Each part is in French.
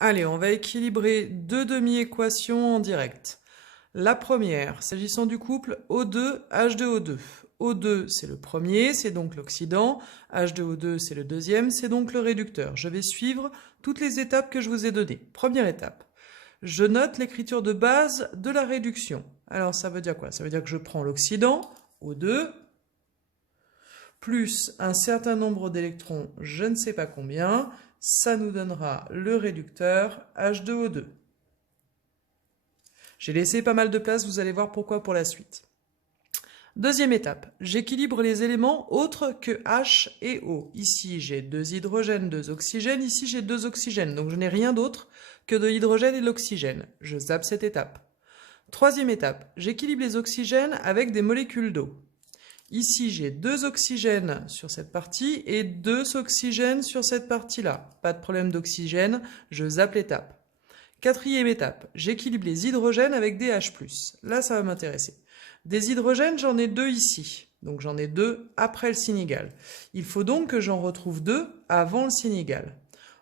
Allez, on va équilibrer deux demi-équations en direct. La première, s'agissant du couple O2, H2O2. O2, c'est le premier, c'est donc l'oxydant. H2O2, c'est le deuxième, c'est donc le réducteur. Je vais suivre toutes les étapes que je vous ai données. Première étape, je note l'écriture de base de la réduction. Alors ça veut dire quoi? Ça veut dire que je prends l'oxydant, O2, plus un certain nombre d'électrons, je ne sais pas combien, ça nous donnera le réducteur H2O2. J'ai laissé pas mal de place, vous allez voir pourquoi pour la suite. Deuxième étape, j'équilibre les éléments autres que H et O. Ici, j'ai 2 hydrogènes, 2 oxygènes, ici j'ai 2 oxygènes, donc je n'ai rien d'autre que de l'hydrogène et de l'oxygène. Je zappe cette étape. Troisième étape, j'équilibre les oxygènes avec des molécules d'eau. Ici, j'ai 2 oxygènes sur cette partie et 2 oxygènes sur cette partie-là. Pas de problème d'oxygène, je zappe l'étape. Quatrième étape, j'équilibre les hydrogènes avec des H+. Là, ça va m'intéresser. Des hydrogènes, j'en ai 2 ici. Donc j'en ai 2 après le signe égal. Il faut donc que j'en retrouve 2 avant le signe égal.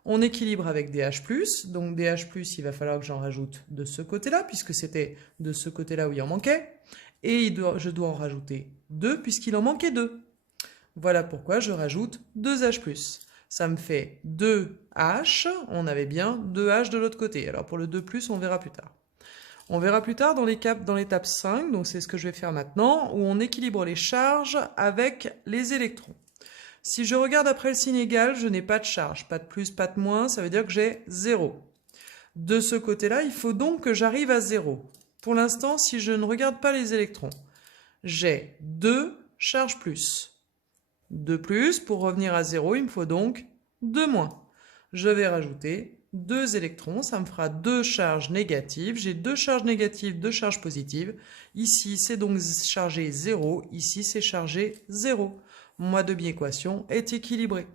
On équilibre avec des H+, donc des H+, il va falloir que j'en rajoute de ce côté-là, puisque c'était de ce côté-là où il en manquait. Et je dois en rajouter 2, puisqu'il en manquait 2. Voilà pourquoi je rajoute 2 H+. Ça me fait 2H, on avait bien 2H de l'autre côté. Alors pour le 2+, on verra plus tard. On verra plus tard dans l'étape 5, donc c'est ce que je vais faire maintenant, où on équilibre les charges avec les électrons. Si je regarde après le signe égal, je n'ai pas de charge, pas de plus, pas de moins, ça veut dire que j'ai 0. De ce côté-là, il faut donc que j'arrive à 0. Pour l'instant, si je ne regarde pas les électrons, j'ai 2 charges plus. 2 plus, pour revenir à 0, il me faut donc 2 moins. Je vais rajouter 2 électrons, ça me fera 2 charges négatives. J'ai 2 charges négatives, 2 charges positives. Ici, c'est donc chargé 0. Ici, c'est chargé 0. Ma demi-équation est équilibrée.